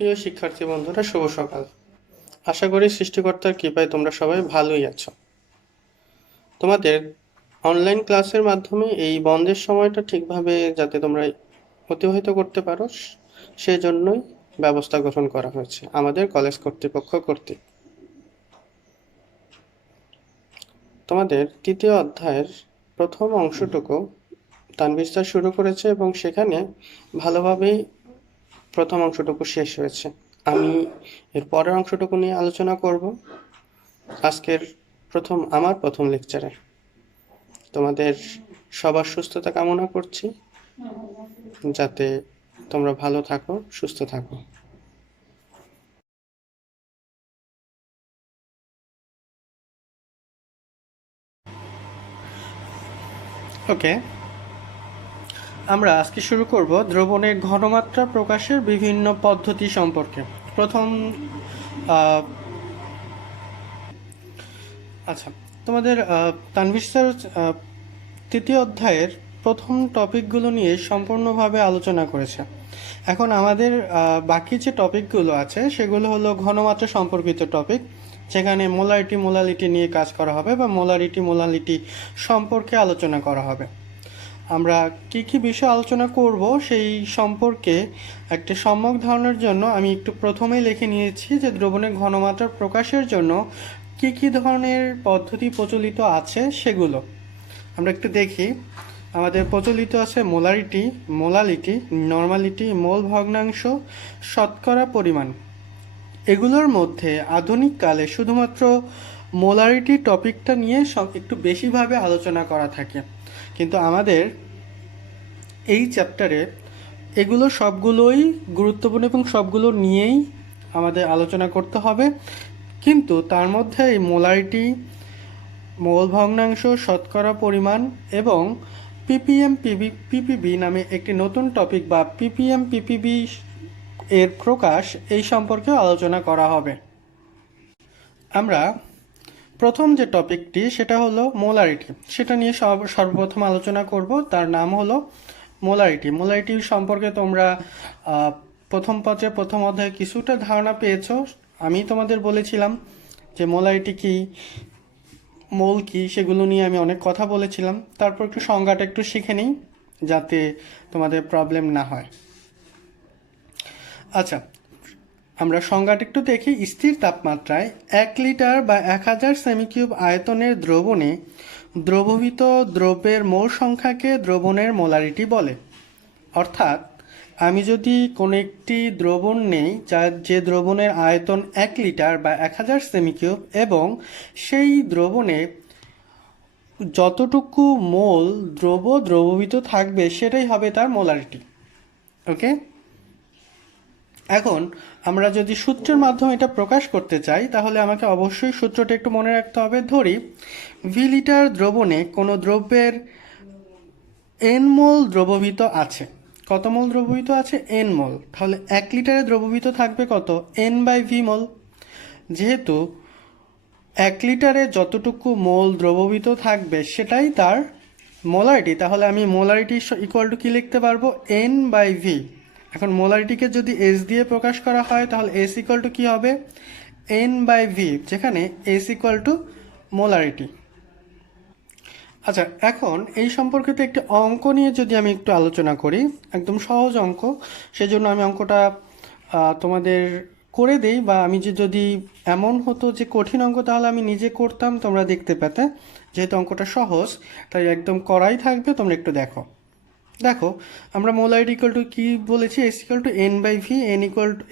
প্রিয় শিক্ষার্থী বন্ধুরা, শুভ সকাল। আশা করি সৃষ্টিকর্তার কৃপায় তোমরা সবাই ভালোই আছো। তোমাদের অনলাইন ক্লাসের মাধ্যমে এই বন্ধের সময়টা ঠিকভাবে যাতে তোমরা অতিবাহিত করতে পারো, সেজন্যই ব্যবস্থা গ্রহণ করা হয়েছে আমাদের কলেজ কর্তৃপক্ষ কর্তৃক। তোমাদের তৃতীয় অধ্যায়ের প্রথম অংশটুকু তানভীর স্যার শুরু করেছে এবং সেখানে ভালোভাবেই প্রথম অংশটুকু শেষ হয়েছে। আমি এর পরের অংশটুকু নিয়ে আলোচনা করব আজকের আমার প্রথম লেকচারে। তোমাদের সবার সুস্থতা কামনা করছি, যাতে তোমরা ভালো থাকো, সুস্থ থাকো। ওকে, আমরা আজকে শুরু করব দ্রবণের ঘনমাত্রা প্রকাশের বিভিন্ন পদ্ধতি সম্পর্কে। প্রথম আচ্ছা, তোমাদের তানভীর স্যার তৃতীয় অধ্যায়ের প্রথম টপিকগুলো নিয়ে সম্পূর্ণভাবে আলোচনা করেছে। এখন আমাদের বাকি যে টপিকগুলো আছে সেগুলো হলো ঘনমাত্রা সম্পর্কিত টপিক, যেখানে মোলারিটি নিয়ে কাজ করা হবে বা মোলারিটি সম্পর্কে আলোচনা করা হবে। আমরা কি কি বিষয় আলোচনা করব সেই সম্পর্কে একটা সম্যক ধারণার জন্য আমি একটু প্রথমেই লিখে নিয়েছি যে দ্রবণের ঘনমাত্রা প্রকাশের জন্য কি কি ধরনের পদ্ধতি প্রচলিত আছে সেগুলো আমরা একটু দেখি। আমাদের প্রচলিত আছে মোলালিটি, নর্মালিটি, মোল ভগ্নাংশ, শতকরা পরিমাণ। এগুলোর মধ্যে আধুনিক কালে শুধুমাত্র মোলারিটি টপিকটা নিয়ে একটু বেশিভাবে আলোচনা করা থাকে, কিন্তু আমাদের এই চ্যাপ্টারে এগুলো সবগুলোই গুরুত্বপূর্ণ এবং সবগুলো নিয়েই আমাদের আলোচনা করতে হবে। কিন্তু তার মধ্যে এই মোলারিটি, মোল ভগ্নাংশ, শতকরা পরিমাণ এবং পিপিবি নামে একটি নতুন টপিক বা পিপিবি এর প্রকাশ, এই সম্পর্কেও আলোচনা করা হবে। আমরা প্রথম যে টপিকটি সেটা হলো মোলারিটি, সেটা নিয়ে সর্বপ্রথম আলোচনা করব। তার নাম হলো মোলারিটি সম্পর্কে তোমরা প্রথম পত্রে প্রথম অধ্যায়ে কিছুটা ধারণা পেয়েছো। আমি তোমাদের বলেছিলাম যে মোলারিটি কি, মোল কি, সেগুলো নিয়ে আমি অনেক কথা বলেছিলাম। তারপর একটু সংজ্ঞাটা একটু শিখে নিই যাতে তোমাদের প্রবলেম না হয়। আচ্ছা, আমরা সংজ্ঞাটা একটু দেখি। স্থির তাপমাত্রায় 1 লিটার বা 1000 সেমিকিউব আয়তনের দ্রবণে দ্রবীভূত দ্রব্যের মোল সংখ্যাকে দ্রবণের মোলারিটি বলে। অর্থাৎ আমি যদি কোনো একটি দ্রবণ নেই যে দ্রবণের আয়তন 1 লিটার বা 1000 সেমিকিউব এবং সেই দ্রবণে যতটুকু মোল দ্রবীভূত থাকবে সেটাই হবে তার মোলারিটি। ওকে, এখন আমরা যদি সূত্রের মাধ্যমে এটা প্রকাশ করতে চাই তাহলে আমাকে অবশ্যই সূত্রটা একটু মনে রাখতে হবে। ধরি ভি লিটার দ্রবণে কোনো দ্রব্যের এন মোল দ্রবীভূত আছে। কত মোল দ্রবীভূত আছে? এন মোল। তাহলে 1 লিটারে দ্রবীভূত থাকবে কত? এন বাই ভি মোল। যেহেতু 1 লিটারে যতটুকু মোল দ্রবীভূত থাকবে সেটাই তার মোলারিটি, তাহলে আমি মোলারিটি ইকুয়াল টু কী লিখতে পারবো? N by V. এখন মোলারিটিকে যদি এস দিয়ে প্রকাশ করা হয় তাহলে এস ইকুয়াল টু কী হবে? এন বাই ভি, যেখানে এস ইকুয়াল টু মোলারিটি। আচ্ছা, এখন এই সম্পর্কিত একটি অঙ্ক নিয়ে যদি আমি একটু আলোচনা করি, একদম সহজ অঙ্ক, সেজন্য আমি অঙ্কটা তোমাদের করে দেই। বা আমি যদি এমন হতো যে কঠিন অঙ্ক তাহলে আমি নিজে করতাম, তোমরা দেখতে পেতে। যেহেতু অঙ্কটা সহজ তাই একদম করাই থাকবে, তোমরা একটু দেখো। আমরা মোলারিটি ইকুয়াল টু কী বলেছি? S equal to N by V.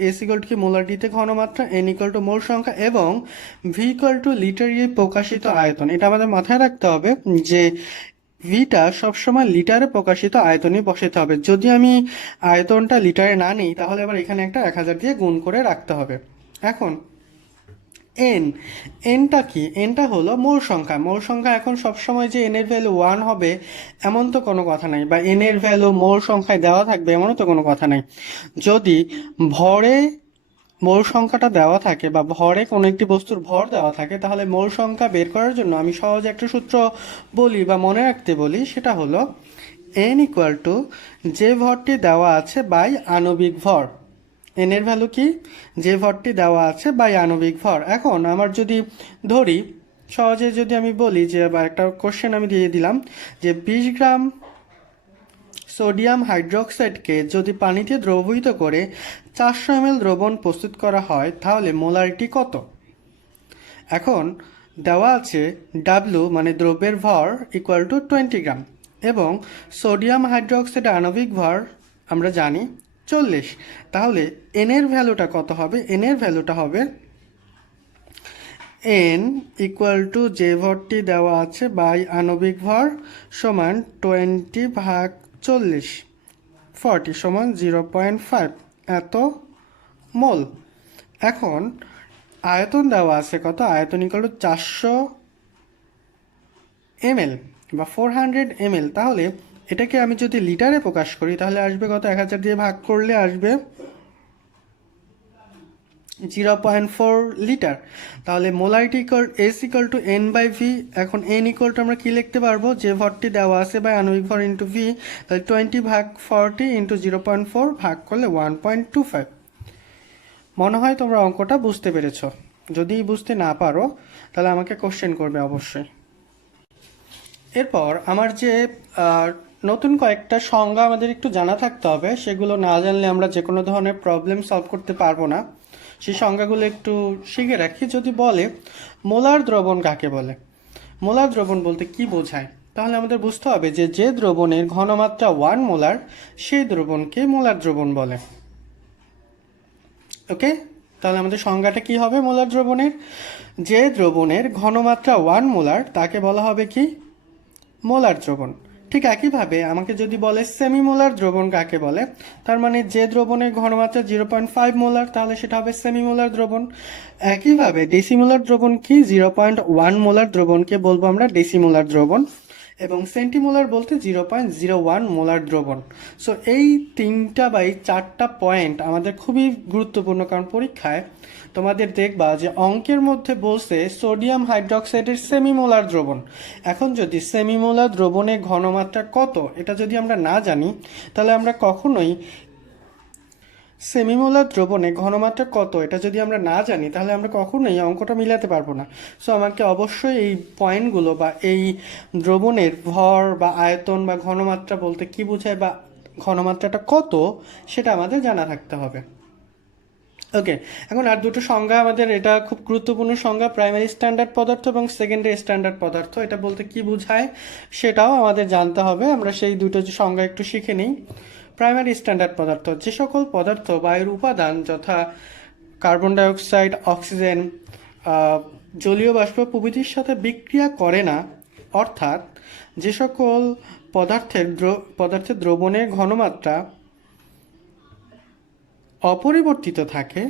S equal to কি? মোলারিটিতে ঘনমাত্রা, এন ইকুয়াল টু মোল সংখ্যা এবং ভি ইকুয়াল টু লিটারে প্রকাশিত আয়তন। এটা আমাদের মাথায় রাখতে হবে যে ভিটা সবসময় লিটারে প্রকাশিত আয়তনে বসাতে হবে। যদি আমি আয়তনটা লিটারে না নিই তাহলে আবার এখানে একটা 1000 দিয়ে গুণ করে রাখতে হবে। এখন এনটা কি? এনটা হলো মোল সংখ্যা। এখন সবসময় যে এনের ভ্যালু 1 হবে এমন তো কোনো কথা নাই, বা এনের ভ্যালু মোল সংখ্যায় দেওয়া থাকবে এমনও তো কোনো কথা নাই। যদি ভরে মোল সংখ্যাটা দেওয়া থাকে বা ভরে কোনো একটি বস্তুর ভর দেওয়া থাকে তাহলে মোল সংখ্যা বের করার জন্য আমি সহজ একটা সূত্র বলি বা মনে রাখতে বলি, সেটা হলো এন ইকুয়াল টু যে ভরটি দেওয়া আছে বাই আণবিক ভর। এন এর ভ্যালু কি, যে ভরটি দেওয়া আছে বাই আণবিক ভর। এখন আমার যদি ধরি সহজে যদি আমি বলি যে, বা একটা কোশ্চেন আমি দিয়ে দিলাম যে 20 গ্রাম সোডিয়াম হাইড্রোক্সাইডকে যদি পানিতে দ্রবীভূত করে 400 ml দ্রবণ প্রস্তুত করা হয় তাহলে মোলারিটি কত। এখন দেওয়া আছে ডাব্লু মানে দ্রব্যের ভর ইকুয়াল টু 20 গ্রাম এবং সোডিয়াম হাইড্রোক্সাইড আণবিক ভর আমরা জানি 40। তাহলে এন এর ভ্যালুটা কত হবে, এন এর ভ্যালুটা হবে এন ইকুয়াল টু যে ভরটি দেওয়া আছে বাই আণবিক ভর সমান 20/40, 40 সমান 0.5 এত মোল। এখন আয়তন দেওয়া আছে কত, আয়তন ইকুয়াল টু 400 ml বা 400 ml। তাহলে এটাকে আমি যদি লিটারে প্রকাশ করি তাহলে আসবে কত, 1000 দিয়ে ভাগ করলে আসবে 0.4 লিটার। তাহলে molarity equal S equal to N by V. এখন এন ইকুয়াল টু আমরা কী লিখতে পারবো, যে ভরটি দেওয়া আছে বাই আণবিক ভর ইন্টু ভি। তাহলে 20/40 ইন্টু 0.4 ভাগ করলে 1.25। মনে হয় তোমরা অঙ্কটা বুঝতে পেরেছ। যদি বুঝতে না পারো তাহলে আমাকে কোশ্চেন করবে অবশ্যই। এরপর আমার যে নতুন কয়েকটা সংজ্ঞা আমাদের একটু জানা থাকতে হবে, সেগুলো না জানলে আমরা যে কোনো ধরনের প্রবলেম সলভ করতে পারবো না। সেই সংজ্ঞাগুলো একটু শিখে রাখি। যদি বলে মোলার দ্রবণ কাকে বলে, মোলার দ্রবণ বলতে কি বোঝায়, তাহলে আমাদের বুঝতে হবে যে যে দ্রবণের ঘনমাত্রা 1 মোলার সেই দ্রবণকে মোলার দ্রবণ বলে। ওকে, তাহলে আমাদের সংজ্ঞাটা কি হবে মোলার দ্রবণের, যে দ্রবণের ঘনমাত্রা 1 মোলার তাকে বলা হবে কি, মোলার দ্রবণ। ঠিক একইভাবে আমাকে যদি বলে সেমিমোলার দ্রবণ কাকে বলে, তার মানে যে দ্রবণের ঘনমাত্রা 0.5 মোলার তাহলে সেটা হবে সেমিমোলার দ্রবণ। একইভাবে ডেসিমোলার দ্রবণ কি, 0.1 মোলার দ্রবণকে বলবো আমরা ডেসিমোলার দ্রবণ, এবং সেন্টিমোলার বলতে 0.01 মোলার দ্রবণ। সো এই 3টা বা এই 4টা পয়েন্ট আমাদের খুবই গুরুত্বপূর্ণ, কারণ পরীক্ষায় তোমাদের দেখবা যে অঙ্কের মধ্যে বলছে সোডিয়াম হাইড্রোক্সাইডের সেমিমোলার দ্রবণ। এখন যদি সেমিমোলার দ্রবণের ঘনমাত্রা কত এটা যদি আমরা না জানি তাহলে আমরা কখনোই সেমিমোলার দ্রবণে ঘনমাত্রা কত এটা যদি আমরা না জানি তাহলে আমরা কখনোই অঙ্কটা মিলাতে পারবো না। সো আমাকে অবশ্যই এই পয়েন্টগুলো বা এই দ্রবণের ভর বা আয়তন বা ঘনমাত্রা বলতে কি বোঝায় বা ঘনমাত্রাটা কত সেটা আমাদের জানা থাকতে হবে। ওকে, এখন আর দুটো সংজ্ঞা আমাদের, এটা খুব গুরুত্বপূর্ণ সংজ্ঞা, প্রাইমারি স্ট্যান্ডার্ড পদার্থ এবং সেকেন্ডারি স্ট্যান্ডার্ড পদার্থ। এটা বলতে কি বোঝায় সেটাও আমাদের জানতে হবে। আমরা সেই দুটো সংজ্ঞা একটু শিখে নিই। প্রাইমারি স্ট্যান্ডার্ড পদার্থ, যে সকল পদার্থ বায়ুর উপাদান যথা কার্বন ডাইঅক্সাইড, অক্সিজেন, জলীয় বাষ্প প্রভৃতির সাথে বিক্রিয়া করে না, অর্থাৎ যে সকল পদার্থের দ্রবণের ঘনমাত্রা অপরিবর্তিত থাকে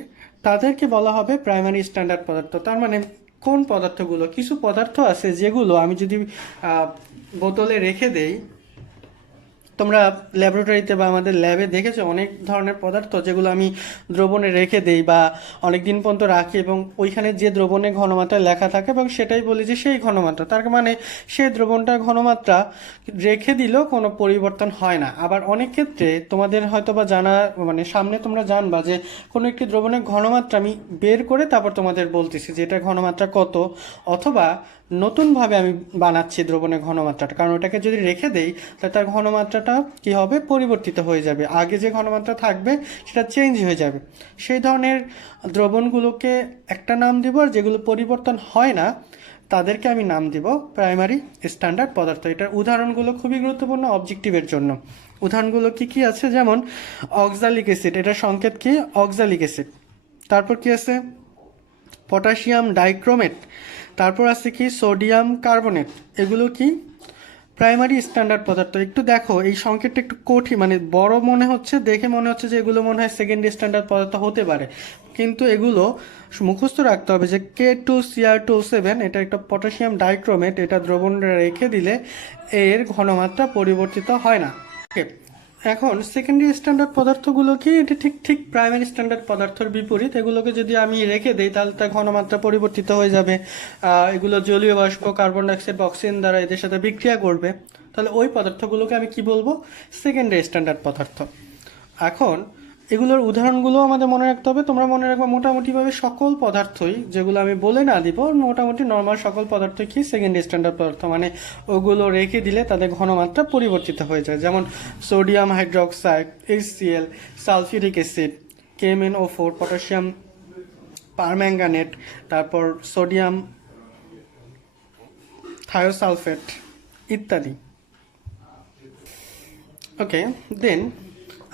তাদেরকে বলা হবে প্রাইমারি স্ট্যান্ডার্ড পদার্থ। তার মানে কোন পদার্থগুলো, কিছু পদার্থ আছে যেগুলো আমি যদি বোতলে রেখে দেই, তোমরা ল্যাবরেটরিতে বা আমাদের ল্যাবে দেখেছো অনেক ধরনের পদার্থ যেগুলো আমি দ্রবণে রেখে দেই বা অনেক দিন পর্যন্ত রাখি এবং ওইখানে যে দ্রবণের ঘনমাত্রা লেখা থাকে এবং সেটাই বলি যে সেই ঘনমাত্রা, তার মানে সেই দ্রবণটার ঘনমাত্রা রেখে দিলেও কোনো পরিবর্তন হয় না। আবার অনেক ক্ষেত্রে তোমাদের হয়তো বা জানা মানে সামনে তোমরা জানবা যে কোনো একটি দ্রবণের ঘনমাত্রা আমি বের করে তারপর তোমাদের বলতেছি যে এটার ঘনমাত্রা কত, অথবা নতুনভাবে আমি বানাচ্ছি দ্রবণের ঘনমাত্রাটা, কারণ ওটাকে যদি রেখে দেই তাহলে তার ঘনমাত্রাটা কি হবে, পরিবর্তিত হয়ে যাবে, আগে যে ঘনমাত্রা থাকবে সেটা চেঞ্জ হয়ে যাবে। সেই ধরনের দ্রবণগুলোকে একটা নাম দিব, আর যেগুলো পরিবর্তন হয় না তাদেরকে আমি নাম দিব প্রাইমারি স্ট্যান্ডার্ড পদার্থ। এটার উদাহরণগুলো খুবই গুরুত্বপূর্ণ অবজেক্টিভের জন্য। উদাহরণগুলো কি কি আছে, যেমন অক্সালিক অ্যাসিড, এটার সংকেত কি, অক্সালিক অ্যাসিড। তারপর কি আছে, পটাশিয়াম ডাইক্রোমেট। তারপর আছে কি, সোডিয়াম কার্বনেট। এগুলো কি প্রাইমারি স্ট্যান্ডার্ড পদার্থ। একটু দেখো এই সংকেতটা একটু কঠিন, মানে বড় মনে হচ্ছে, দেখে মনে হচ্ছে যে এগুলো মনে হয় সেকেন্ডারি স্ট্যান্ডার্ড পদার্থ হতে পারে, কিন্তু এগুলো মুখস্থ রাখতে হবে যে K2Cr2O7 এটা একটা পটাশিয়াম ডাইক্রোমেট, এটা দ্রবণ রেখে দিলে এর ঘনমাত্রা পরিবর্তিত হয় না। ওকে, এখন সেকেন্ডারি স্ট্যান্ডার্ড পদার্থগুলো কি, এটা ঠিক ঠিক প্রাইমারি স্ট্যান্ডার্ড পদার্থের বিপরীত। এগুলোকে যদি আমি রেখে দিই তাহলে তার ঘনমাত্রা পরিবর্তিত হয়ে যাবে, এগুলো জলীয় বাষ্প, কার্বন ডাইঅক্সাইড বা অক্সিজেন দ্বারা এদের সাথে বিক্রিয়া করবে, তাহলে ওই পদার্থগুলোকে আমি কি বলবো, সেকেন্ডারি স্ট্যান্ডার্ড পদার্থ। এখন এগুলোর উদাহরণগুলো আমাদের মনে রাখতে হবে। তোমরা মনে রাখবে মোটামুটিভাবে সকল পদার্থই, যেগুলো আমি বলে না দিব, মোটামুটি নর্মাল সকল পদার্থই কি সেকেন্ড স্ট্যান্ডার্ড পদার্থ, মানে ওগুলো রেখে দিলে তাদের ঘনমাত্রা পরিবর্তিত হয়ে যায়। যেমন sodium hydroxide, HCl, sulphuric acid, KMnO4, potassium permanganate, তারপর সোডিয়াম থায়োসালফেট ইত্যাদি। ওকে, দেন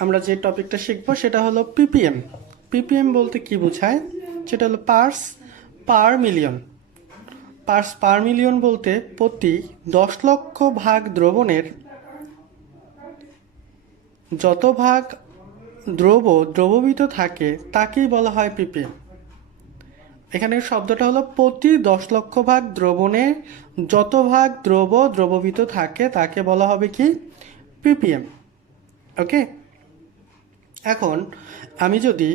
আমরা যে টপিকটা শিখবো সেটা হলো ppm। ppm বলতে কি বোঝায়? সেটা হলো parts per million. Parts per million বলতে প্রতি 10 লক্ষ ভাগ দ্রবণের যত ভাগ দ্রবীভূত থাকে তাকেই বলা হয় ppm। এখানে শব্দটা হলো প্রতি 10 লক্ষ ভাগ দ্রবণে যত ভাগ দ্রবীভূত থাকে তাকে বলা হবে কি? ppm। ওকে, এখন আমি যদি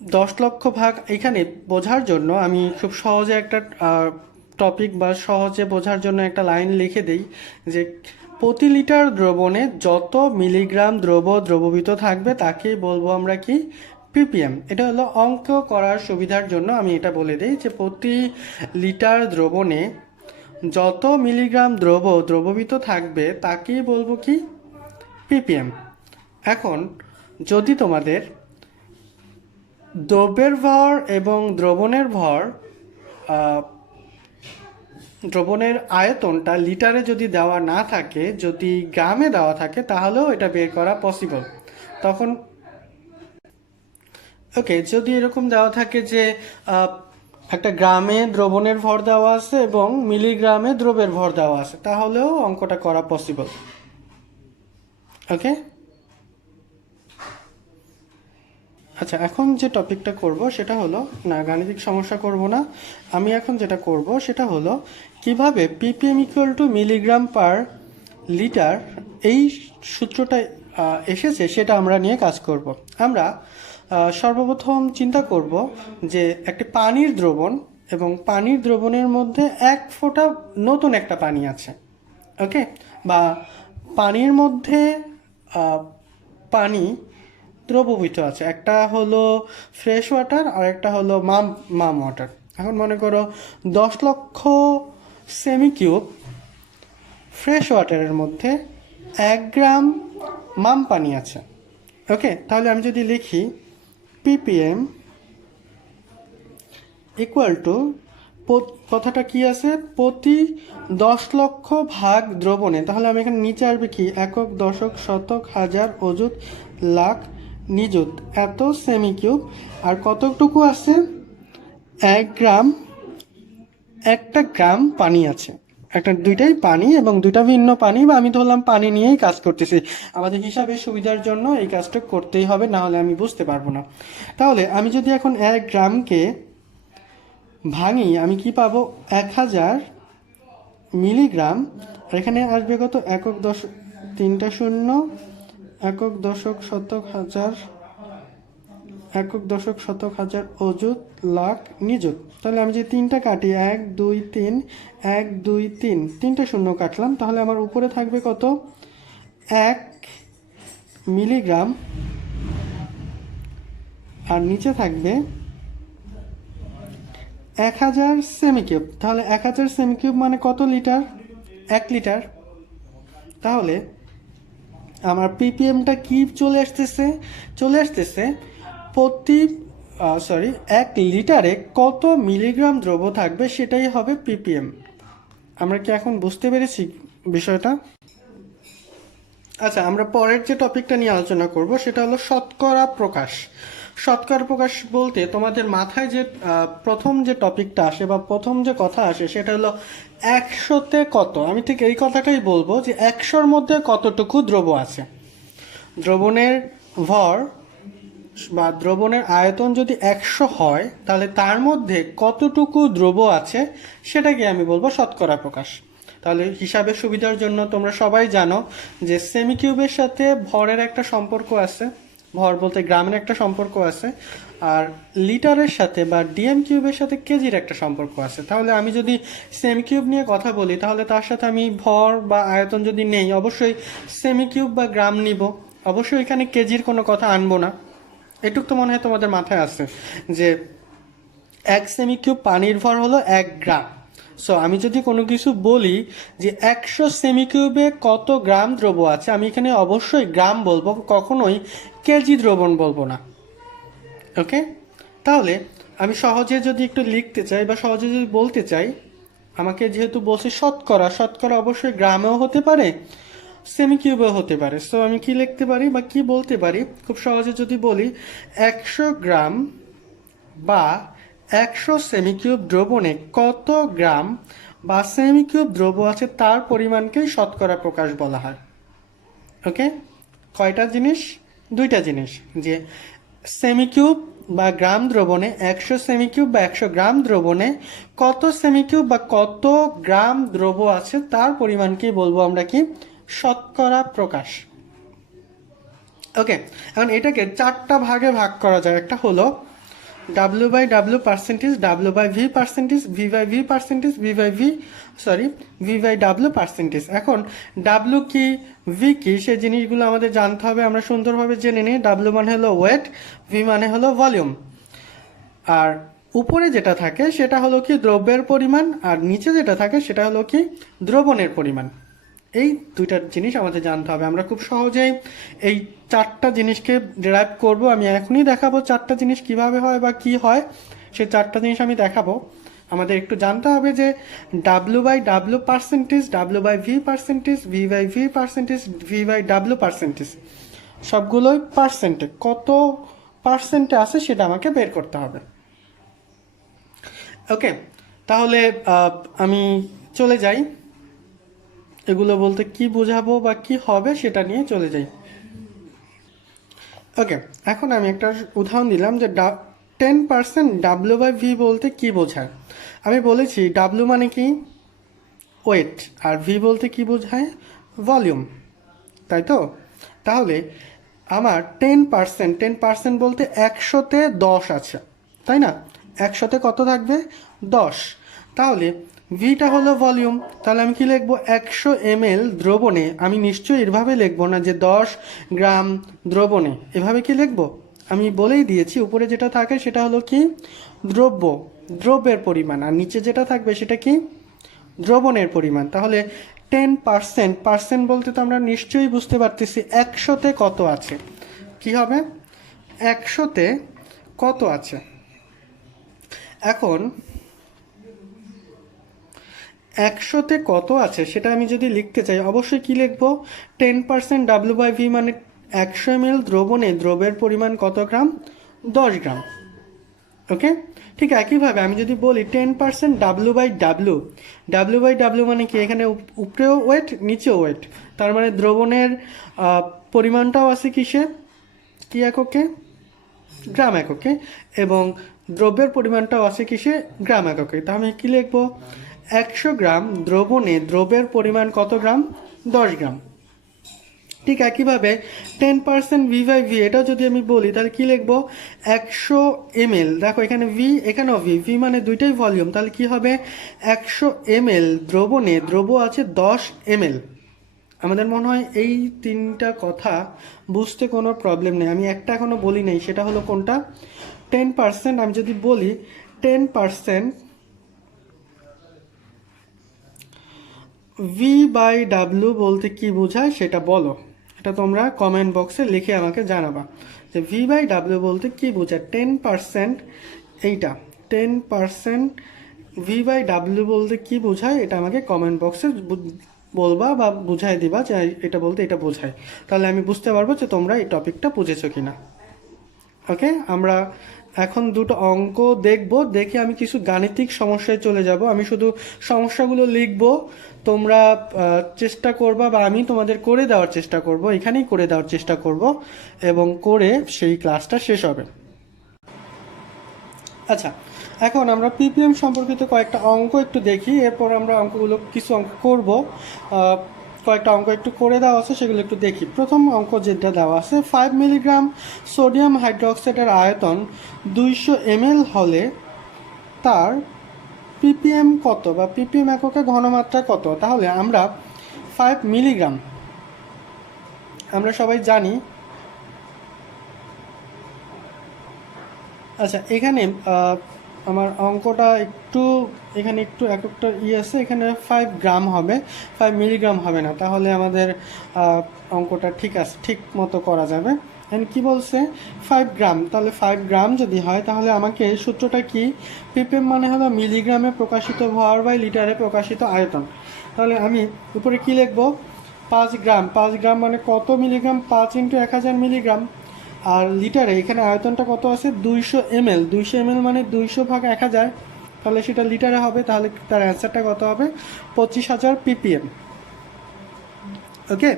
10 লক্ষ ভাগ, এখানে বোঝার জন্য আমি খুব সহজে একটা টপিক বা সহজে বোঝার জন্য একটা লাইন লিখে দেই যে প্রতি লিটার দ্রবণে যত মিলিগ্রাম দ্রবীভূত থাকবে তাকেই বলবো আমরা কি? ppm। এটা হলো অঙ্ক করার সুবিধার জন্য আমি এটা বলে দিই যে প্রতি লিটার দ্রবণে যত মিলিগ্রাম দ্রবীভূত থাকবে তাকেই বলবো কি? ppm। এখন যদি তোমাদের দ্রব্যের ভর এবং দ্রবণের আয়তনটা লিটারে যদি দেওয়া না থাকে, যদি গ্রামে দেওয়া থাকে, তাহলেও এটা বের করা পসিবল। তখন ওকে, যদি এরকম দেওয়া থাকে যে একটা গ্রামে দ্রবণের ভর দেওয়া আছে এবং মিলিগ্রামে দ্রব্যের ভর দেওয়া আছে, তাহলেও অঙ্কটা করা পসিবল। ওকে, আচ্ছা, এখন যে টপিকটা করব সেটা হলো, না গাণিতিক সমস্যা করব না, আমি এখন যেটা করব সেটা হলো কিভাবে ppm equal to milligram per litre এই সূত্রটা এসেছে সেটা আমরা নিয়ে কাজ করব। আমরা সর্বপ্রথম চিন্তা করব যে একটি পানির দ্রবণ এবং পানির দ্রবণের মধ্যে এক ফোঁটা নতুন একটা পানি আছে। ওকে, বা পানির মধ্যে পানি দ্রবীভূত আছে, একটা হলো ফ্রেশ ওয়াটার আর একটা হলো মাম ওয়াটার। এখন মনে করো 10 লক্ষ সেমি কিউব ফ্রেশ ওয়াটারের মধ্যে 1 গ্রাম মাম পানি আছে। ওকে, তাহলে আমি যদি লিখি ppm ইকুয়াল টু, কথাটা কি আছে? প্রতি 10 লক্ষ ভাগ দ্রবণে, তাহলে আমি এখানে নিচে আসবে কি? একক, দশক, শতক, হাজার, অযুত, লাখ, নিযুত, এত সেমি কিউব। আর কতটুকু আছে? 1 গ্রাম, একটা গ্রাম পানি আছে। দুইটাই পানি এবং দুইটা ভিন্ন পানি, বা আমি ধরলাম পানি নিয়েই কাজ করতেছি। আমাদের হিসাবের সুবিধার জন্য এই কাজটা করতেই হবে, না হলে আমি বুঝতে পারবো না। তাহলে আমি যদি এখন 1 গ্রামকে ভাঙি, আমি কি পাবো? 1000 মিলিগ্রাম। আর এখানে আসবে কত? একক, দশক, 3টা শূন্য, একক, দশক, শতক, হাজার, একক, দশক, শতক, হাজার, অযুত, লাখ, নিযুত। তাহলে আমি যে 3টা কাটি, 1 2 3, 1 2 3, 3টা শূন্য কাটলাম, তাহলে আমার উপরে থাকবে কত? 1 মিলিগ্রাম, আর নিচে থাকবে 1000 সেমি কিউব। তাহলে 1000 সেমি কিউব মানে কত লিটার? 1 লিটার। তাহলে আমার ppmটা কি চলে আসতেছে প্রতি 1 লিটারে কত মিলিগ্রাম দ্রব্য থাকবে সেটাই হবে ppm। আমরা কি এখন বুঝতে পেরেছি বিষয়টা? আচ্ছা, আমরা পরের যে টপিকটা নিয়ে আলোচনা করব সেটা হলো শতকরা প্রকাশ। শতকরা প্রকাশ বলতে তোমাদের মাথায় যে প্রথম যে টপিকটা আসে বা প্রথম যে কথা আসে সেটা হলো 100তে কত। আমি ঠিক এই কথাটাই বলবো যে 100র মধ্যে কতটুকু দ্রব্য আছে। দ্রবণের ভর বা দ্রবণের আয়তন যদি 100 হয়, তাহলে তার মধ্যে কতটুকু দ্রব্য আছে সেটাকে আমি বলবো শতকরা প্রকাশ। তাহলে হিসাবের সুবিধার জন্য তোমরা সবাই জানো যে সেমি কিউবের সাথে ভরের একটা সম্পর্ক আছে, ভর বলতে গ্রামের একটা সম্পর্ক আছে, আর লিটারের সাথে বা ডিএম কিউবের সাথে কেজির একটা সম্পর্ক আছে। তাহলে আমি যদি সেমি কিউব নিয়ে কথা বলি, তাহলে তার সাথে আমি ভর বা আয়তন যদি নেই, অবশ্যই সেমি কিউব বা গ্রাম নিব। অবশ্যই এখানে কেজির কোনো কথা আনবো না। এটুক তো মনে হয় তোমাদের মাথায় আছে যে 1 সেমি কিউব পানির ভর হলো 1 গ্রাম। সো আমি যদি কোনো কিছু বলি যে 100 সেমি কিউবে কত গ্রাম দ্রব্য আছে, আমি এখানে অবশ্যই গ্রাম বলবো, কখনোই কেজি দ্রবণ বলবো না। ওকে, তাহলে আমি সহজে যদি একটু লিখতে চাই বা সহজে যদি বলতে চাই, আমাকে যেহেতু বলছে শতকরা, শতকরা অবশ্যই গ্রামেও হতে পারে, সেমি কিউবেও হতে পারে। সো আমি কি লিখতে পারি বা কি বলতে পারি, খুব সহজে যদি বলি 100 গ্রাম বা 100 সেমি কিউব দ্রবণে কত গ্রাম বা সেমি কিউব দ্রব্য আছে তার পরিমাণকেই শতকরা প্রকাশ বলা হয়। ওকে, কয়টা জিনিস? দুইটা জিনিস, যে সেমি কিউব বা গ্রাম দ্রবণে 100 সেমি কিউব বা 100 গ্রাম দ্রবণে কত সেমি কিউব বা কত গ্রাম দ্রব্য আছে তার পরিমাণকেই বলবো আমরা কি? শতকরা প্রকাশ। ওকে, এখন এটাকে 4টা ভাগে ভাগ করা যায়। একটা হলো W/W percentage, W/V percentage, V/V percentage, V/W percentage. এখন W কি, V কি, সেই জিনিসগুলো আমাদের জানতে হবে। আমরা সুন্দরভাবে জেনে নিই। W মানে হলো ওয়েট, V মানে হলো ভলিউম। আর উপরে যেটা থাকে সেটা হলো কি দ্রব্যের পরিমাণ, আর নিচে যেটা থাকে সেটা হলো কি দ্রবণের পরিমাণ। এই দুইটা জিনিস আমাদের জানতে হবে। আমরা খুব সহজেই এই 4টা জিনিসকে ডেরাইভ করব। আমি এখনই দেখাবো 4টা জিনিস কিভাবে হয় বা কি হয়, সেই 4টা জিনিস আমি দেখাবো। আমাদের একটু জানতে হবে যে W/W percentage, W/V percentage, V/V percentage, V/W percentage, সবগুলোই পার্সেন্টে কত পার্সেন্টে আছে সেটা আমাকে বের করতে হবে। ওকে, তাহলে আমি চলে যাই, এগুলো বলতে কি বোঝাবো বা কি হবে সেটা নিয়ে চলে যাই। ওকে, এখন আমি একটা উদাহরণ দিলাম যে 10% W/V বলতে কি বোঝায়। আমি বলেছি W মানে কি ওয়েট, আর V বলতে কি বোঝায় ভলিউম, তাই তো? তাহলে আমার 10% বলতে 100-তে 10 আছে, তাই না? 100-তে কত থাকবে? 10। তাহলে ভিটা হলো ভলিউম। তাহলে আমি কি লিখবো? 100 ml দ্রবণে, আমি নিশ্চয়ই এভাবে লিখবো না যে 10 গ্রাম দ্রবণে, এভাবে কি লিখবো? আমি বলেই দিয়েছি উপরে যেটা থাকে সেটা হলো কি দ্রব্য, দ্রব্যের পরিমাণ, আর নিচে যেটা থাকবে সেটা কি দ্রবণের পরিমাণ। তাহলে 10%, পার্সেন্ট বলতে তো আমরা নিশ্চয়ই বুঝতে পারতেছি 100-তে কত আছে। কি হবে? 100-তে কত আছে? এখন 100-তে কত আছে সেটা আমি যদি লিখতে চাই, অবশ্যই কি লিখবো? 10% W/V মানে 100 ml দ্রবণে দ্রব্যের পরিমাণ কত গ্রাম? 10 গ্রাম। ওকে, ঠিক একইভাবে আমি যদি বলি 10% W/W, W/W মানে কি, এখানে উপরেও ওয়েট নিচেও ওয়েট, তার মানে দ্রবণের পরিমাণটাও আছে কিসে, কি এককে? গ্রাম এককে, এবং দ্রব্যের পরিমাণটাও আছে কিসে? গ্রাম এককে। তা আমি কি লিখবো? 100 গ্রাম দ্রবণে দ্রব্যের পরিমাণ কত গ্রাম? 10 গ্রাম। ঠিক একইভাবে 10% V/V, এটাও যদি আমি বলি তাহলে কি লিখবো? 100 ml, দেখো এখানে V এখানেও V মানে দুইটাই ভলিউম, তাহলে কি হবে? 100 ml দ্রবণে দ্রব্য আছে 10 ml। আমাদের মনে হয় এই 3টা কথা বুঝতে কোনো প্রবলেম নেই। আমি একটা এখনো বলি নাই, সেটা হলো কোনটা? 10%। আমি যদি বলি 10% V/W বলতে কি বোঝায় সেটা বলো। এটা তোমরা কমেন্ট বক্সে লিখে আমাকে জানাবা যে V/W বলতে কি বোঝায়। 10% এইটা 10% V/W বলতে কি বোঝায় এটা আমাকে কমেন্ট বক্সে বলবা বা বুঝাই দিবা যে এটা বলতে এটা বোঝায়। তাহলে আমি বুঝতে পারবো যে তোমরা এই টপিকটা বুঝেছো কিনা। ওকে, আমরা এখন দুটো অঙ্ক দেখব, দেখে আমি কিছু গাণিতিক সমস্যায় চলে যাব। আমি শুধু সমস্যাগুলো লিখব, তোমরা চেষ্টা করবা বা আমি তোমাদের করে দেওয়ার চেষ্টা করব, এখানেই করে দেওয়ার চেষ্টা করব, এবং করে সেই ক্লাসটা শেষ হবে। আচ্ছা, এখন আমরা পিপিএম সম্পর্কিত কয়েকটা অঙ্ক একটু দেখি, এরপর আমরা কিছু অঙ্ক করব। কয়েকটা অঙ্ক একটু করে দেওয়া আছে, সেগুলো একটু দেখি। প্রথম অঙ্ক যেটা দেওয়া আছে, 5 মিলিগ্রাম সোডিয়াম হাইড্রোক্সাইডের আয়তন 200 ml হলে তার পিপিএম কত বা পিপিএম এককে ঘনমাত্রা কত? তাহলে আমরা 5 মিলিগ্রাম, আমরা সবাই জানি আচ্ছা, এখানে আমার অঙ্কটা একটু, এখানে একটু এককটা আছে, এখানে 5 গ্রাম হবে, 5 মিলিগ্রাম হবে না, তাহলে আমাদের অঙ্কটা ঠিক আছে, ঠিক মতো করা যাবে। এন্ড কি বলছে 5 গ্রাম, তাহলে 5 গ্রাম যদি হয় তাহলে আমাকে সূত্রটা কি, পিপিএম মানে হলো মিলিগ্রামে প্রকাশিত ভর বাই লিটারে প্রকাশিত আয়তন। তাহলে আমি উপরে কি লিখবো, 5 গ্রাম, 5 গ্রাম মানে কত মিলিগ্রাম, 5 ইন্টু 1000 মিলিগ্রাম। আর লিটারে এখানে আয়তনটা কত আছে, 200 ml, 200 ml মানে 200 ভাগ 1000, তাহলে সেটা লিটারে হবে, তাহলে তার অ্যান্সারটা কত হবে, 25,000 ppm। ওকে,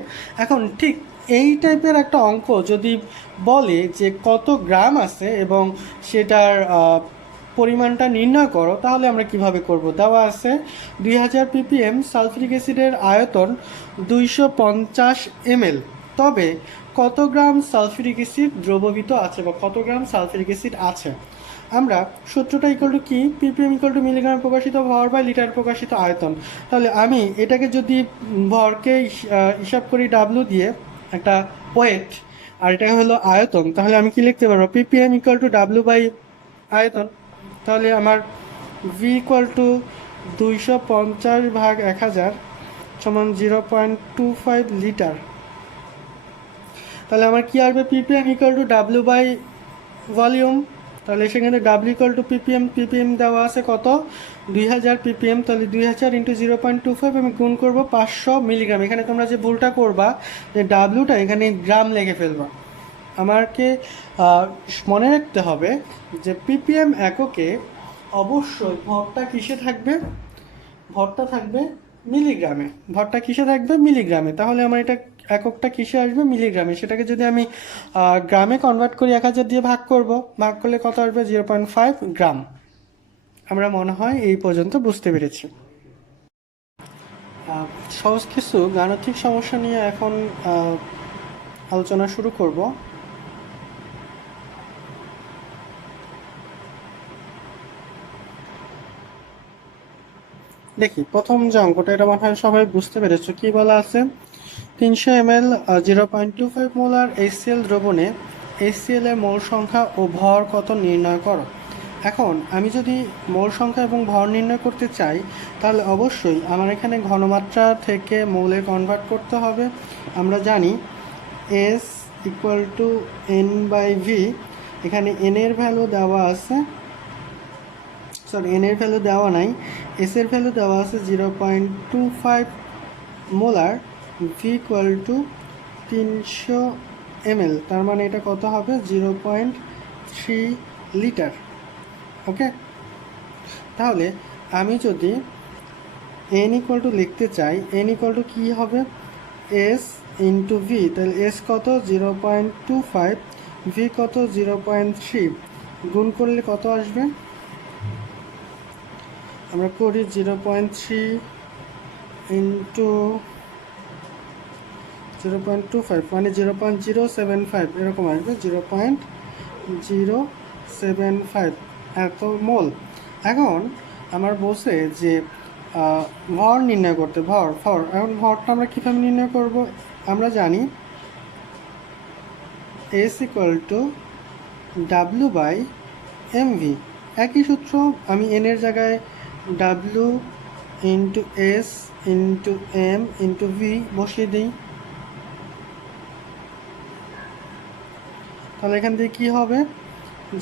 এখন ঠিক এই টাইপের একটা অঙ্ক যদি বলে যে কত গ্রাম আছে এবং সেটার পরিমাণটা নির্ণয় করো, তাহলে আমরা কিভাবে করব। দেওয়া আছে 2000 ppm সালফিউরিক অ্যাসিডের আয়তন 250 ml, তবে কত গ্রাম সালফিউরিক অ্যাসিড দ্রবীভূত আছে বা কত গ্রাম সালফিউরিক অ্যাসিড আছে। আমরা সূত্রটা ইকুয়াল টু কি, পিপিএম ইকুয়াল টু মিলিগ্রামে প্রকাশিত ভর বাই লিটার প্রকাশিত আয়তন। তাহলে আমি এটাকে যদি ভরকে হিসাব করি ডাব্লু দিয়ে, একটা ওয়েট, আর এটা হলো আয়তন, তাহলে আমি কি লিখতে পারবো, PPM equal to W by আয়তন। তাহলে আমার ভি ইকুয়াল টু 250 ভাগ 1000 সমান 0.25 লিটার। তাহলে আমার কি আসবে, PPM equal to W by volume. তাহলে সেখানে W equal to PPM, PPM দেওয়া আছে কত, 2000 ppm, তাহলে 2000 ইন্টু 0.25 আমি গুণ করবো 500 মিলিগ্রাম। এখানে তোমরা যে ভুলটা করবা যে ডাব্লিউটা এখানে গ্রাম লিখে ফেলবা। আমাকে মনে রাখতে হবে যে পিপিএম এককে অবশ্যই ভরটা কিসে থাকবে, ভরটা থাকবে মিলিগ্রামে, ভরটা কিসে থাকবে, মিলিগ্রামে। তাহলে আমার এটা এককটা কিসে আসবে, মিলিগ্রামে। সেটাকে যদি আমি গ্রামে কনভার্ট করি 1000 দিয়ে ভাগ করব, ভাগ করলে কত আসবে, 0.5 গ্রাম। আমরা মনে হয় এই পর্যন্ত বুঝতে পেরেছি। সহজ কিছু গাণিতিক সমস্যা নিয়ে এখন আলোচনা শুরু করব। দেখি প্রথম যে অঙ্কটা, এটা মনে হয় সবাই বুঝতে পেরেছো। কি বলা আছে, 300 ml 0.25 মোলার HCl দ্রবণে HCl এর মোল সংখ্যা ও ভর কত নির্ণয় করো। এখন আমি যদি মোল সংখ্যা এবং ভর নির্ণয় করতে চাই, তাহলে অবশ্যই আমার এখানে ঘনমাত্রা থেকে মোলে কনভার্ট করতে হবে। আমরা জানি S equal to N by V. এখানে N এর ভ্যালু দেওয়া আছে, সরি N এর ভ্যালু দেওয়া নাই, S এর ভ্যালু দেওয়া আছে 0.25 molar, V equal to 300 ml, তার মানে এটা কত হবে, 0.3 লিটার। ওকে, তাহলে আমি যদি এন ইকুয়াল টু লিখতে চাই, এন ইকুয়াল টু কী হবে, এস ইন্টু ভি। তাহলে এস কত, 0.25, ভি কত, 0.3, গুণ করলে কত আসবে, আমরা করি 0.3 ইন্টু 0.25 মানে 0.075 এরকম আসবে, 0.075 এত মোল। এখন আমার বলছে যে ভর নির্ণয় করতে, ভর ভর এখন ভরটা আমরা কীভাবে নির্ণয় করব, আমরা জানি S equal to W by MV. একই সূত্র, আমি এন এর জায়গায় W into S into M into V বসিয়ে দিই। তাহলে এখান থেকে কী হবে,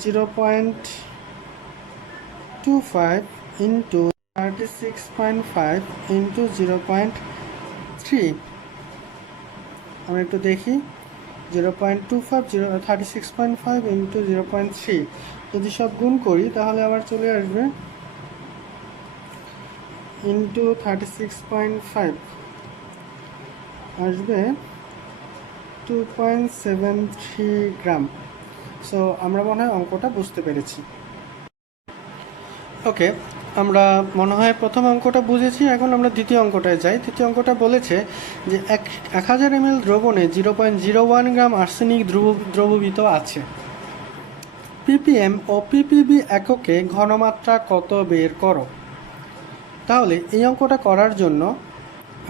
0.25 ইন্টু 36.5 ইন্টু 0.3। আমরা একটু দেখি, 0.25 36.5 ইন্টু 0.3 যদি সব গুণ করি তাহলে আবার চলে আসবে ইন্টু 36.5 আসবে 2.73 গ্রাম। সো আমরা মনে হয় অঙ্কটা বুঝতে পেরেছি। ওকে, আমরা মনে হয় প্রথম অঙ্কটা বুঝেছি। এখন আমরা দ্বিতীয় অঙ্কটায় যাই। দ্বিতীয় অঙ্কটা বলেছে যে 1000 ml দ্রবণে 0.01 গ্রাম আর্সেনিক দ্রবীভূত আছে। পিপিএম ও পিপিবি এককে ঘনমাত্রা কত বের করো। তাহলে এই অঙ্কটা করার জন্য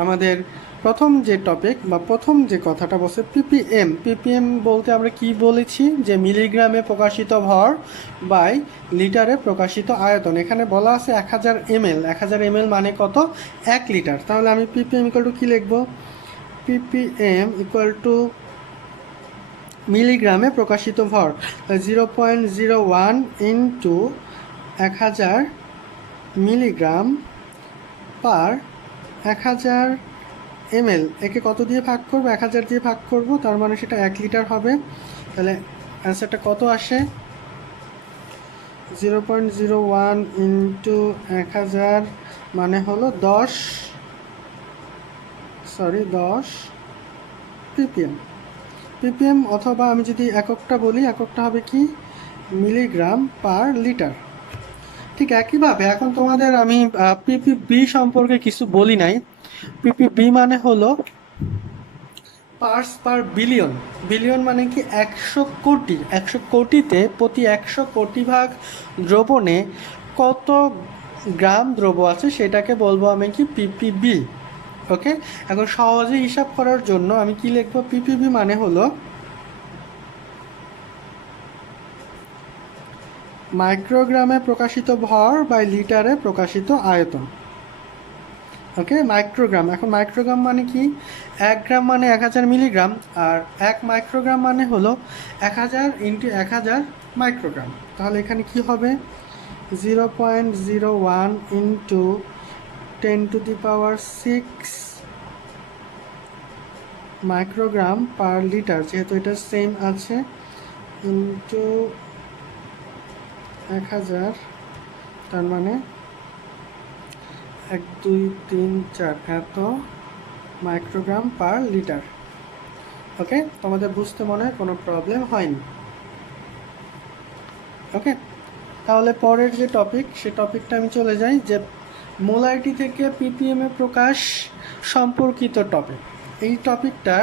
আমাদের প্রথম যে টপিক বা প্রথম যে কথাটা বলছে পিপিএম। পিপিএম বলতে আমরা কি বলেছি, যে মিলিগ্রামে প্রকাশিত ভর বাই লিটারে প্রকাশিত আয়তন। এখানে বলা আছে 1000 ml, 1000 ml মানে কত, 1 লিটার। তাহলে আমি পিপিএম ইকুয়াল টু কী লিখব, পিপিএম ইকুয়াল টু মিলিগ্রামে প্রকাশিত ভর 0.01 ইন্টু 1000 মিলিগ্রাম পার 1000 ml। একে কত দিয়ে ভাগ করব, 1000 দিয়ে ভাগ করব, তার মানে সেটা 1 লিটার হবে। তাহলে অ্যান্সারটা কত আসে, 0.01 ইন্টু 1000 মানে হলো 10 পিপিএম। পিপিএম অথবা আমি যদি এককটা বলি, এককটা হবে কি, মিলিগ্রাম পার লিটার। ঠিক একইভাবে এখন তোমাদের আমি পিপিবি সম্পর্কে কিছু বলি নাই। পিপিবি মানে হলো পার্টস পার বিলিয়ন। বিলিয়ন মানে কি 100 কোটি। 100 কোটিতে প্রতি 100 কোটি ভাগ দ্রবণে কত গ্রাম দ্রব্য আছে সেটাকে বলবো আমি কি, পিপিবি। ওকে, এখন সহজে হিসাব করার জন্য আমি কি লিখবো, পিপিবি মানে হলো মাইক্রোগ্রামে প্রকাশিত ভর বাই লিটারে প্রকাশিত আয়তন। ওকে, মাইক্রোগ্রাম। এখন মাইক্রোগ্রাম মানে কি, 1 গ্রাম মানে 1000 মিলিগ্রাম, আর 1 মাইক্রোগ্রাম মানে হলো 1000 ইন্টু 1000 মাইক্রোগ্রাম। তাহলে এখানে কি হবে, 0.01 ইন্টু 10⁶ মাইক্রোগ্রাম পার লিটার, যেহেতু এটা সেম আছে, ইন্টু 1000, তার মানে 1 2 3 4 এত মাইক্রোগ্রাম পার লিটার। ওকে, তোমাদের বুঝতে মনে হয় কোনো প্রবলেম হয়নি। ওকে, তাহলে পরের যে টপিক, সে টপিকটা আমি চলে যাই, যে মোলারিটি থেকে পিপিএম এ প্রকাশ সম্পর্কিত টপিক। এই টপিকটা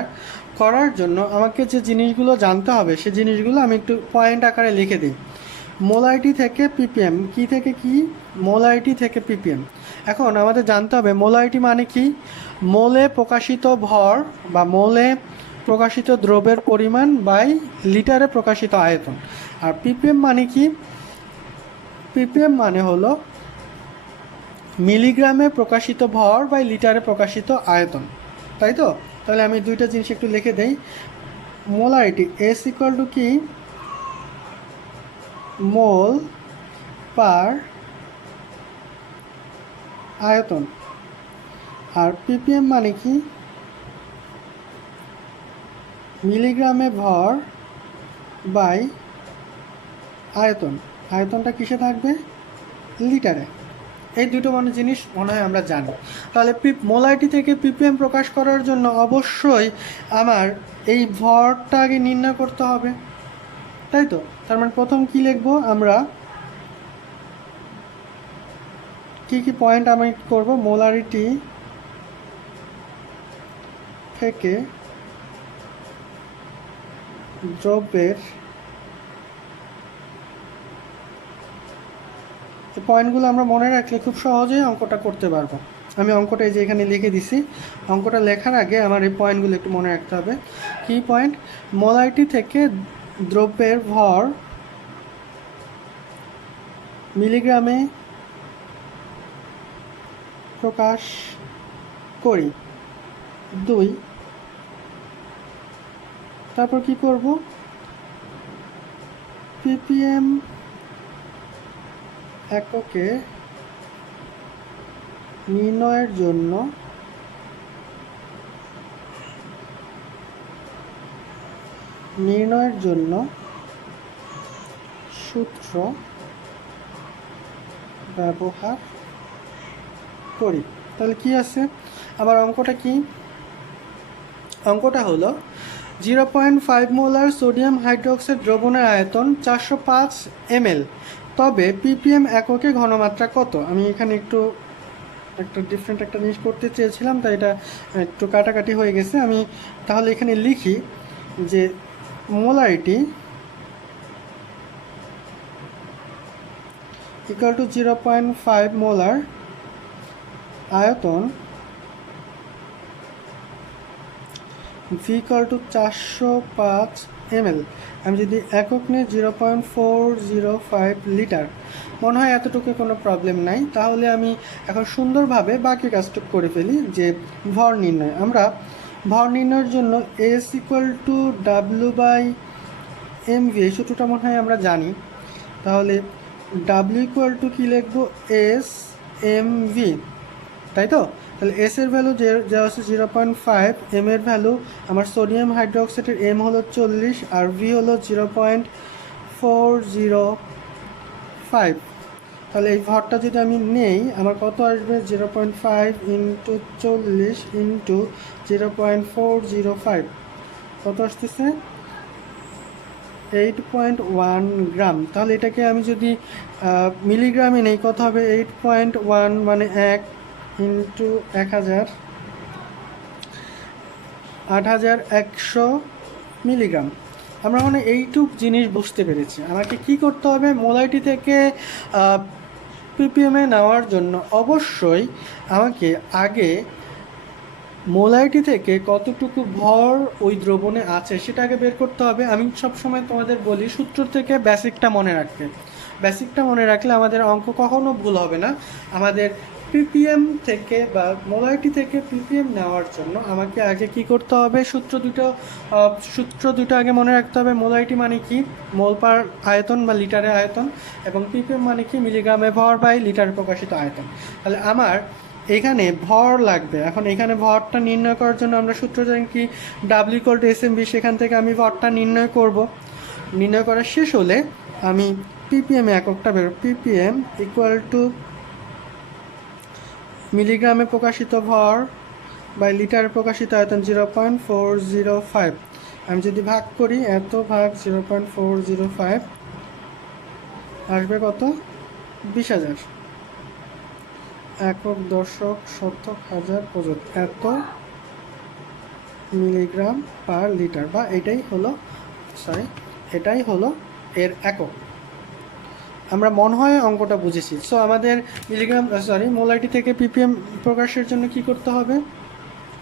করার জন্য আমাকে যে জিনিসগুলো জানতে হবে সে জিনিসগুলো আমি একটু পয়েন্ট আকারে লিখে দিই। মোলারিটি থেকে পিপিএম, কি থেকে কি, মোলারিটি থেকে পিপিএম। এখন আমাদের জানতে হবে মোলারিটি মানে কি, মোলে প্রকাশিত ভর বা মোলে প্রকাশিত দ্রব্যের পরিমাণ বাই লিটারে প্রকাশিত আয়তন। আর পিপিএম মানে কি, পিপিএম মানে হলো মিলিগ্রামে প্রকাশিত ভর বাই লিটারে প্রকাশিত আয়তন, তাই তো? তাহলে আমি দুইটা জিনিস একটু লিখে দেই। মোলারিটি এস ইকুয়াল টু কি, মোল পার আয়তন। আর পিপিএম মানে কি, মিলিগ্রামে ভর বাই আয়তন। আয়তনটা কিসে থাকবে, লিটারে। এই দুটো জিনিস মনে হয় আমরা জানি। তাহলে মোলারিটি থেকে পিপিএম প্রকাশ করার জন্য অবশ্যই আমার এই ভরটা আগে নির্ণয় করতে হবে, তাই তো? তার মানে প্রথম কি লিখবো, আমরা কি পয়েন্ট আমি করব, মোলারিটি থেকে দ্রব্যের, এই পয়েন্টগুলো আমরা মনে রাখলে খুব সহজেই অঙ্কটা করতে পারবো। আমি অঙ্কটা এই যে এখানে লিখে দিছি। অঙ্কটা লেখার আগে আমার এই পয়েন্টগুলো একটু মনে রাখতে হবে। কি পয়েন্ট, মোলারিটি থেকে দ্রব্যের ভর মিলিগ্রামে প্রকাশ করি, 2। তারপর কি করব, পিপিএম এককে নির্ণয়ের জন্য সূত্র ব্যবহার করি। তাহলে কি আছে আবার অঙ্কটা কি, অঙ্কটা হলো 0.5 মোলার সোডিয়াম হাইড্রোক্সাইড দ্রবণের আয়তন 405 ml, তবে পিপিএম এককে ঘনমাত্রা কত। আমি এখানে একটা ডিফারেন্ট একটা জিনিস করতে চেয়েছিলাম, তাই এটা একটু কাটাকাটি হয়ে গেছে। আমি তাহলে এখানে লিখি যে মোলারিটি ইকুয়াল টু 0.5 মোলার আয়তন ভি ইকুয়াল টু 405 ml, আমি যদি একক নিয়ে 0.405 লিটার, মনে হয় এতটুকু কোনো প্রবলেম নাই। তাহলে আমি এখন সুন্দরভাবে বাকি কাজটুকু করে ফেলি, যে ভর নির্ণয়। আমরা ভর নির্ণয়ের জন্য S equal to W by M V, এই সূত্রটা মনে হয় আমরা জানি। তাহলে ডাব্লিউ ইকুয়াল টু কী লিখবো, এস এম ভি, তাই তো? তাহলে এস এর ভ্যালু যা হচ্ছে 0.5, এম এর ভ্যালু আমার সোডিয়াম হাইড্রোক্সাইডের এম হলো 40 আর ভি হলো 0.405। তাহলে এই ভরটা যদি আমি নেই, আমার কত আসবে, 0.5 ইন্টু 40 ইন্টু 0.405, কত আসতেছে, 8.1 গ্রাম। তাহলে এটাকে আমি যদি মিলিগ্রামে নেই, কত হবে, 8.1 মানে 1 ইন্টু 1000, 8100 মিলিগ্রাম। আমরা মানে এইটুক জিনিস বুঝতে পেরেছি। আমাকে কি করতে হবে, মোলাইটি থেকে পিপিএমে নেওয়ার জন্য অবশ্যই আমাকে আগে মোলাইটি থেকে কতটুকু ভর ওই দ্রবণে আছে সেটাকে বের করতে হবে। আমি সবসময় তোমাদের বলি সূত্র থেকে বেসিকটা মনে রাখতে। বেসিকটা মনে রাখলে আমাদের অঙ্ক কখনো ভুল হবে না। আমাদের পিপিএম থেকে বা মোলাইটি থেকে পিপিএম নেওয়ার জন্য আমাকে আগে কি করতে হবে, সূত্র দুটো আগে মনে রাখতে হবে। মোলাইটি মানে কি, মোল পার আয়তন বা লিটারে আয়তন, এবং পিপিএম মানে কি, মিলিগ্রামে ভর বাই লিটারে প্রকাশিত আয়তন। তাহলে আমার এখানে ভর লাগবে। এখন এখানে ভরটা নির্ণয় করার জন্য আমরা সূত্র জানি কি, W equal to S M V. সেখান থেকে আমি ভরটা নির্ণয় করব। নির্ণয় করা শেষ হলে আমি পিপিএম এককটা বের, পিপিএম ইকুয়াল টু মিলিগ্রামে প্রকাশিত ভর বাই লিটারে প্রকাশিত আয়তন 0.405। আমি যদি ভাগ করি, এত ভাগ 0.405 আসবে কত, 20,000 একক, দশক, শতক, হাজার পর্যন্ত, এত মিলিগ্রাম পার লিটার, বা এটাই হলো এর একক। আমরা মনে হয় অঙ্কটা বুঝেছি। সো আমাদের মোলাইটি থেকে পিপিএম প্রকাশের জন্য কি করতে হবে,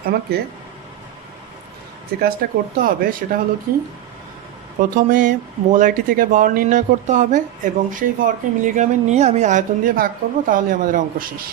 আমাকে যে কাজটা করতে হবে সেটা হলো কি, প্রথমে মোলাইটি থেকে ভর নির্ণয় করতে হবে এবং সেই ভরকে মিলিগ্রামে নিয়ে আমি আয়তন দিয়ে ভাগ করব, তাহলে আমাদের অঙ্ক শেষ।